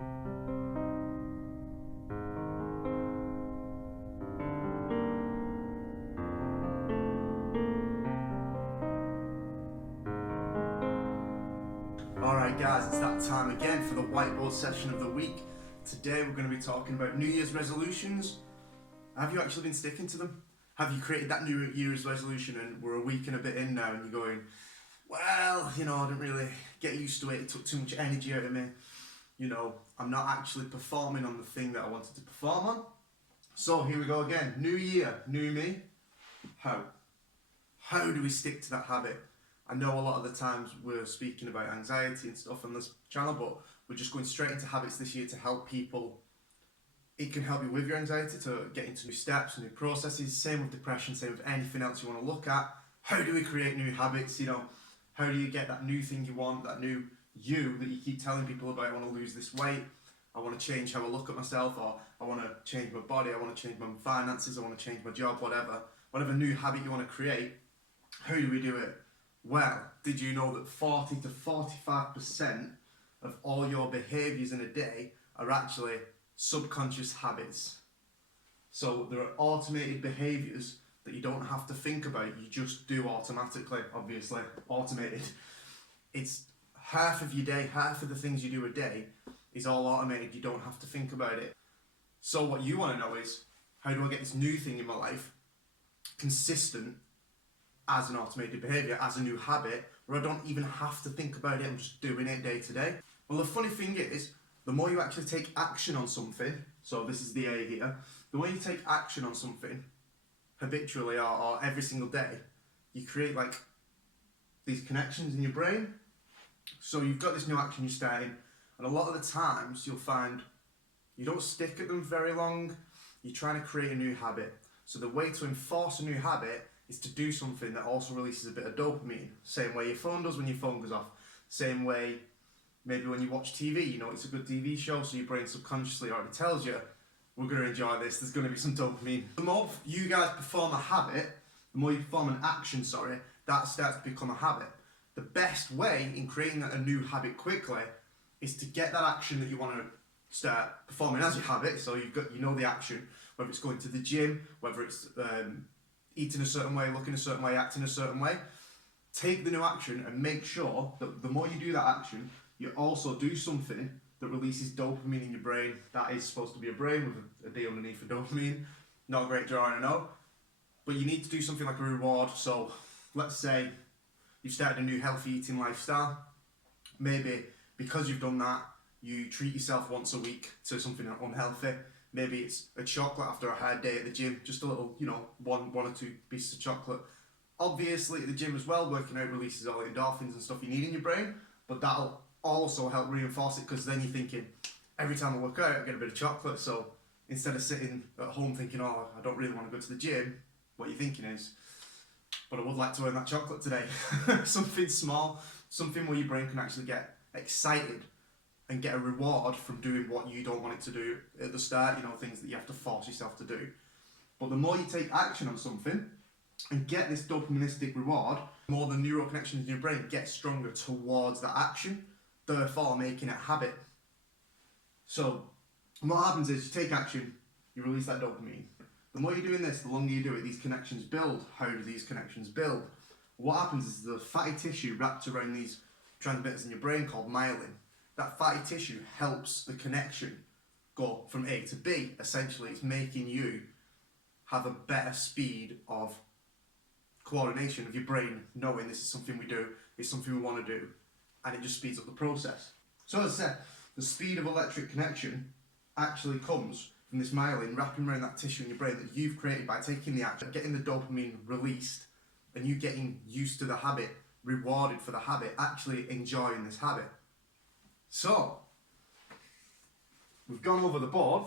Alright guys, it's that time again for the whiteboard session of the week. Today we're going to be talking about New Year's resolutions. Have you actually been sticking to them? Have you created that New Year's resolution and we're a week and a bit in now and you're going, well, you know, I didn't really get used to it, it took too much energy out of me. You know, I'm not actually performing on the thing that I wanted to perform on. So here we go again, new year, new me. How? How do we stick to that habit? I know a lot of the times we're speaking about anxiety and stuff on this channel, but we're just going straight into habits this year to help people. It can help you with your anxiety to get into new steps, new processes. Same with depression, same with anything else you want to look at. How do we create new habits? You know, how do you get that new thing you want, that new you that you keep telling people about? I want to lose this weight. I want to change how I look at myself, or I want to change my body. I want to change my finances. I want to change my job, whatever. Whatever new habit you want to create, how do we do it? Well, did you know that 40 to 45% of all your behaviours in a day are actually subconscious habits? So there are automated behaviours that you don't have to think about, you just do automatically, obviously, automated. It's half of your day, half of the things you do a day is all automated, you don't have to think about it. So what you want to know is, how do I get this new thing in my life consistent as an automated behaviour, as a new habit, where I don't even have to think about it, I'm just doing it day to day? Well, the funny thing is, the more you actually take action on something, so this is the A here, the more you take action on something, habitually or every single day, you create like these connections in your brain. So you've got this new action you're starting, and a lot of the times you'll find you don't stick at them very long, you're trying to create a new habit. So the way to enforce a new habit is to do something that also releases a bit of dopamine. Same way your phone does when your phone goes off. Same way maybe when you watch TV, you know it's a good TV show, so your brain subconsciously already tells you, we're going to enjoy this, there's going to be some dopamine. The more you guys perform a habit, the more you perform an action, that starts to become a habit. The best way in creating a new habit quickly is to get that action that you want to start performing as your habit, so you know the action, whether it's going to the gym, whether it's eating a certain way, looking a certain way, acting a certain way. Take the new action and make sure that the more you do that action, you also do something that releases dopamine in your brain. That is supposed to be a brain with a D underneath for dopamine. Not a great drawing, I know. But you need to do something like a reward. So let's say you've started a new healthy eating lifestyle. Maybe because you've done that, you treat yourself once a week to something unhealthy. Maybe it's a chocolate after a hard day at the gym, just a little, you know, one or two pieces of chocolate. Obviously at the gym as well, working out releases all the endorphins and stuff you need in your brain, but that'll also help reinforce it, because then you're thinking, every time I work out I get a bit of chocolate, so instead of sitting at home thinking, oh, I don't really want to go to the gym, what you're thinking is, but I would like to earn that chocolate today. Something small, something where your brain can actually get excited and get a reward from doing what you don't want it to do at the start, you know, things that you have to force yourself to do. But the more you take action on something and get this dopaministic reward, the more the neural connections in your brain get stronger towards that action, therefore making it a habit. So what happens is you take action, you release that dopamine. The more you're doing this, the longer you do it, these connections build. How do these connections build? What happens is the fatty tissue wrapped around these transmitters in your brain called myelin. That fatty tissue helps the connection go from A to B. Essentially, it's making you have a better speed of coordination of your brain, knowing this is something we do, it's something we want to do, and it just speeds up the process. So as I said, the speed of electric connection actually comes from this myelin wrapping around that tissue in your brain that you've created by taking the action, getting the dopamine released, and you getting used to the habit, rewarded for the habit, actually enjoying this habit. So, we've gone over the board.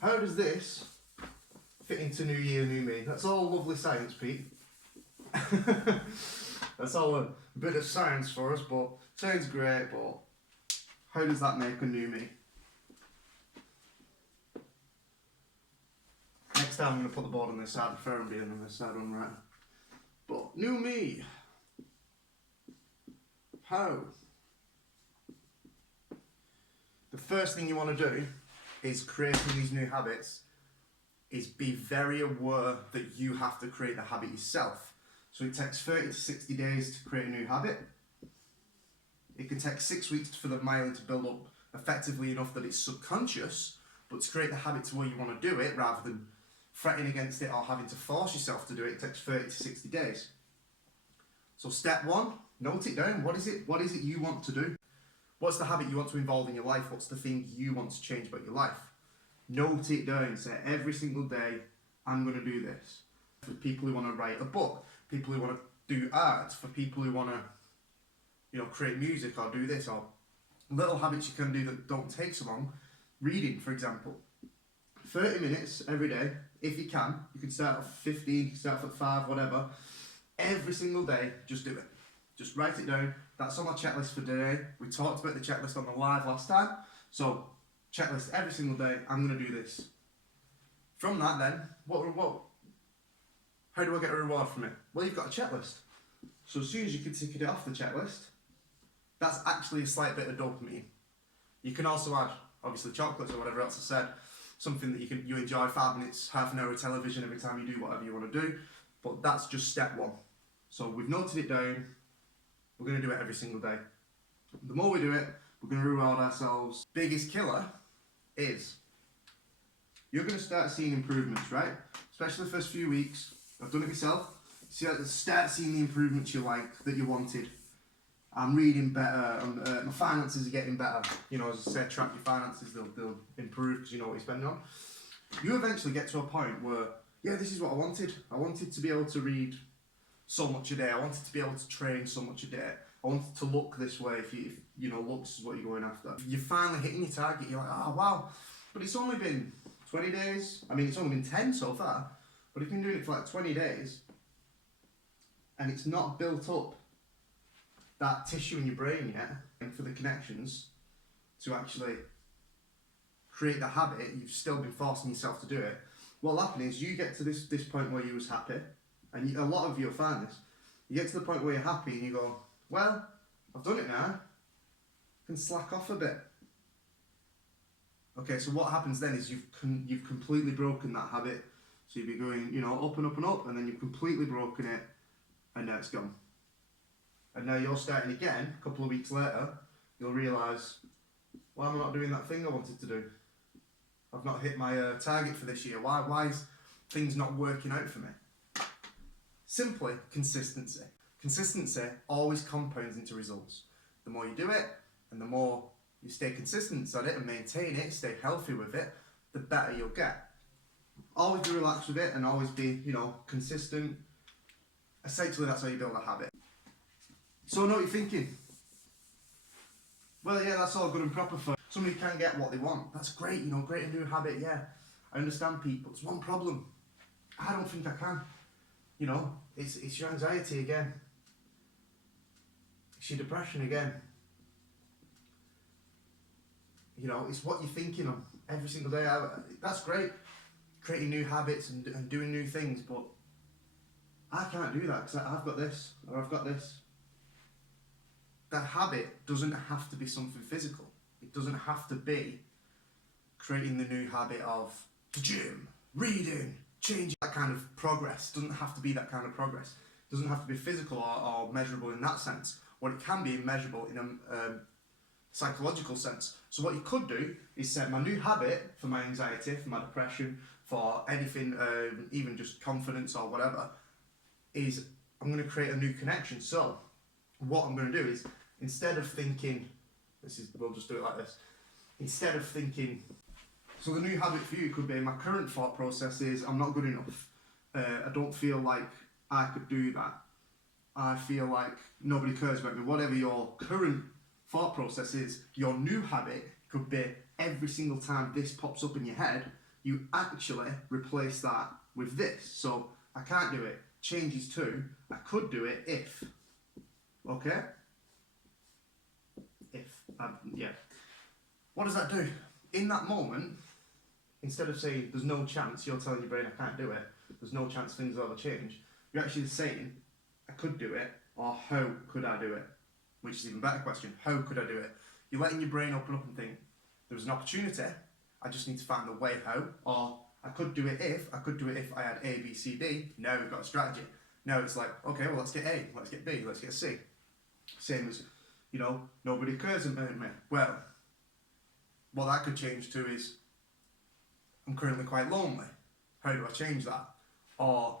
How does this fit into New Year, New Me? That's all lovely science, Pete. That's all a bit of science for us, but sounds great, but how does that make a new me? Next time I'm going to put the board on this side, prefer and being on this side one, right? But new me. How? The first thing you want to do is creating these new habits is be very aware that you have to create the habit yourself. So it takes 30 to 60 days to create a new habit. It can take 6 weeks for the myelin to build up effectively enough that it's subconscious, but to create the habit to where you want to do it rather than fretting against it or having to force yourself to do it, it takes 30 to 60 days. So step one, note it down. What is it you want to do? What's the habit you want to involve in your life? What's the thing you want to change about your life? Note it down. Say every single day, I'm going to do this. For people who want to write a book, people who want to do art, for people who want to, create music or do this, or little habits you can do that don't take so long. Reading, for example. 30 minutes every day, if you can. You can start at 15, you can start at 5, whatever. Every single day, just do it. Just write it down. That's on my checklist for today. We talked about the checklist on the live last time. So, checklist every single day. I'm going to do this. From that then, how do I get a reward from it? Well, you've got a checklist. So as soon as you can tick it off the checklist, that's actually a slight bit of dopamine. You can also add, obviously, chocolates or whatever else I said. Something that you enjoy, 5 minutes, half an hour of television every time you do whatever you want to do. But that's just step one. So we've noted it down. We're going to do it every single day. The more we do it, we're going to reward ourselves. Biggest killer is you're going to start seeing improvements, right? Especially the first few weeks. I've done it myself. Start seeing the improvements you like, that you wanted. I'm reading better, my finances are getting better. As I said, track your finances, they'll improve because you know what you're spending on. You eventually get to a point where, yeah, this is what I wanted. I wanted to be able to read so much a day. I wanted to be able to train so much a day. I wanted to look this way if looks is what you're going after. You're finally hitting your target, you're like, oh wow. But it's only been 20 days. I mean, it's only been 10 so far. But if you've been doing it for like 20 days, and it's not built up that tissue in your brain yet, and for the connections to actually create the habit, you've still been forcing yourself to do it. What'll happen is you get to this point where you was happy, and a lot of you will find this. You get to the point where you're happy and you go, well, I've done it now, I can slack off a bit. Okay, so what happens then is you've completely broken that habit. So you'll be going, up and up and up, and then you've completely broken it, and now it's gone. And now you're starting again, a couple of weeks later, you'll realise, why am I not doing that thing I wanted to do? I've not hit my target for this year. Why is things not working out for me? Simply, consistency. Consistency always compounds into results. The more you do it, and the more you stay consistent at it and maintain it, stay healthy with it, the better you'll get. Always be relaxed with it and always be, consistent. Essentially, that's how you build a habit. So I know what you're thinking. Well, yeah, that's all good and proper for somebody who can't get what they want. That's great, great a new habit, yeah. I understand people. It's one problem. I don't think I can. It's your anxiety again. It's your depression again. It's what you're thinking of every single day. That's great, creating new habits and doing new things, but I can't do that because I've got this or I've got this. That habit doesn't have to be something physical. It doesn't have to be creating the new habit of the gym, reading, changing. That kind of progress doesn't have to be that kind of progress. It doesn't have to be physical or measurable in that sense. What it can be measurable in a psychological sense. So what you could do is set my new habit for my anxiety, for my depression, for anything, even just confidence or whatever, is I'm going to create a new connection. So what I'm going to do is, instead of thinking, we'll just do it like this. Instead of thinking, so the new habit for you could be, my current thought process is, I'm not good enough. I don't feel like I could do that. I feel like nobody cares about me. Whatever your current thought process is, your new habit could be, every single time this pops up in your head, you actually replace that with this. So I can't do it. Changes to, I could do it if. Okay? Yeah. What does that do? In that moment, instead of saying there's no chance, you're telling your brain I can't do it, there's no chance things will ever change, you're actually saying I could do it, or how could I do it? Which is an even better question. How could I do it? You're letting your brain open up and think, was an opportunity. I just need to find the way how. Or I could do it if I had A, B, C, D. Now we've got a strategy. Now it's like, okay, well, let's get A, let's get B, let's get C. Same as, nobody cares about me. Well, what that could change to is, I'm currently quite lonely. How do I change that? Or,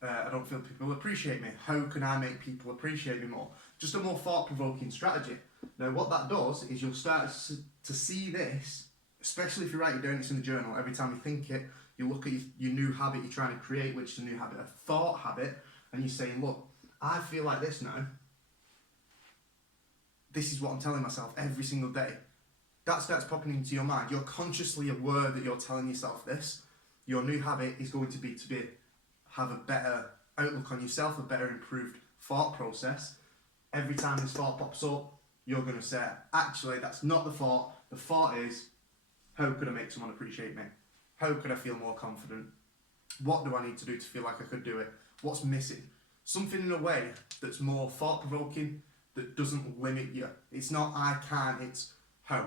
I don't feel people appreciate me. How can I make people appreciate me more? Just a more thought-provoking strategy. Now, what that does is you'll start to see this, especially if you write it down, it's in the journal. Every time you think it, you look at your new habit you're trying to create, which is a new habit, a thought habit, and you're saying, look, I feel like this now. This is what I'm telling myself every single day. That starts popping into your mind. You're consciously aware that you're telling yourself this. Your new habit is going to be have a better outlook on yourself, a better improved thought process. Every time this thought pops up, you're going to say, actually, that's not the thought. The thought is, how could I make someone appreciate me? How could I feel more confident? What do I need to do to feel like I could do it? What's missing? Something in a way that's more thought-provoking, that doesn't limit you. It's not I can, it's how.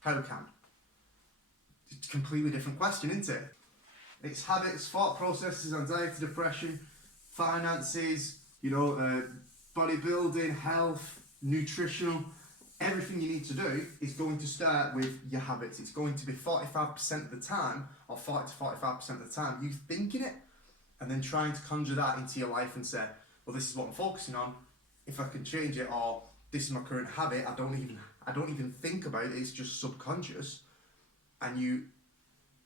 How can? It's a completely different question, isn't it? It's habits, thought processes, anxiety, depression, finances, bodybuilding, health, nutritional. Everything you need to do is going to start with your habits. It's going to be 45% of the time, or 40 to 45% of the time, you thinking it, and then trying to conjure that into your life and say, well, this is what I'm focusing on. If I can change it, or this is my current habit, I don't even think about it, it's just subconscious. And you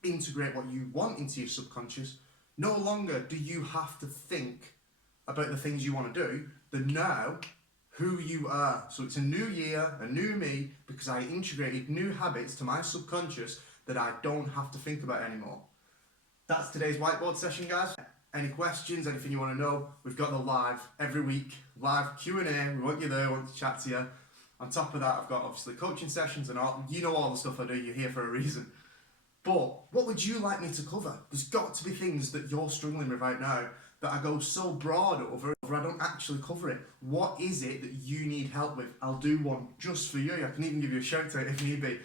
integrate what you want into your subconscious. No longer do you have to think about the things you want to do. The now, who you are. So it's a new year, a new me, because I integrated new habits to my subconscious that I don't have to think about anymore. That's today's whiteboard session, guys. Any questions, anything you want to know, we've got the live every week, live Q&A. We want you there, we want to chat to you. On top of that, I've got obviously coaching sessions and all. You know all the stuff I do, you're here for a reason. But what would you like me to cover? There's got to be things that you're struggling with right now that I go so broad over, I don't actually cover it. What is it that you need help with? I'll do one just for you. I can even give you a shout out if need be.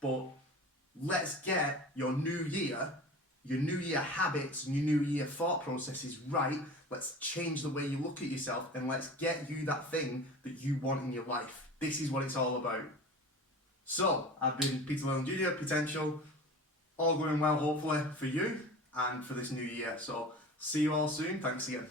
But let's get your new year habits and your new year thought processes right. Let's change the way you look at yourself, and let's get you that thing that you want in your life. This is what it's all about. So, I've been Peter Leyland Jr, Potential. All going well, hopefully, for you and for this new year. So, see you all soon. Thanks again.